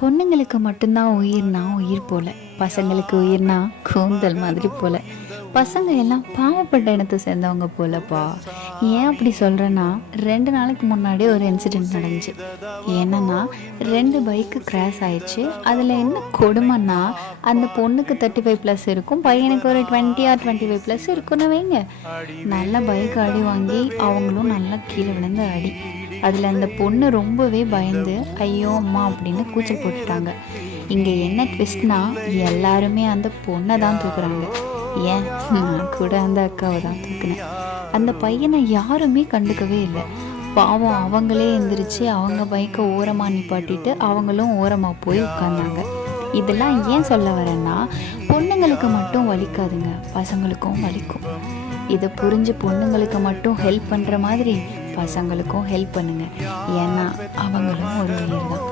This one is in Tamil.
பொண்ணுங்களுக்கு மட்டும்தான் உயிர்னா உயிர் போல, பசங்களுக்கு உயிர்னா கூந்தல் மாதிரி போல. பசங்க எல்லாம் பாவப்பட்ட இனத்தை சேர்ந்தவங்க போலப்பா. ஏன் அப்படி சொல்கிறேன்னா, 2 நாளைக்கு முன்னாடி ஒரு இன்சிடெண்ட் நடந்துச்சு. என்னன்னா, 2 பைக்கு கிராஷ் ஆயிடுச்சு. அதில் என்ன கொடுமைன்னா, அந்த பொண்ணுக்கு 35+ இருக்கும், பையனுக்கு ஒரு 20 ஆர் 25+ இருக்குன்னு வைங்க. நல்லா பைக் அடி வாங்கி அவங்களும் நல்லா கீழே விழுந்து அடி. அதில் அந்த பொண்ணு ரொம்பவே பயந்து ஐயோ அம்மா அப்படின்னு கூச்சல் போட்டுட்டாங்க. இங்கே என்ன ட்விஸ்ட்னா, எல்லாருமே அந்த பொண்ணை தான் தூக்குறாங்க. ஏன், நான் கூட அந்த அக்காவை தான் தூக்குனேன். அந்த பையனை யாருமே கண்டுக்கவே இல்லை. பாவம், அவங்களே எந்திரிச்சு அவங்க பைக்கை ஓரமாக நிப்பாட்டிட்டு அவங்களும் ஓரமாக போய் உட்கார்ந்தாங்க. இதெல்லாம் ஏன் சொல்ல வரேன்னா, பொண்ணுங்களுக்கு மட்டும் வலிக்காதுங்க, பசங்களுக்கும் வலிக்கும். இதை புரிஞ்சு பொண்ணுங்களுக்கு மட்டும் ஹெல்ப் பண்ணுற மாதிரி பசங்களுக்கும் ஹெல்ப் பண்ணுங்க. ஏன்னா அவங்களும் ஒரு உயிர் தான்.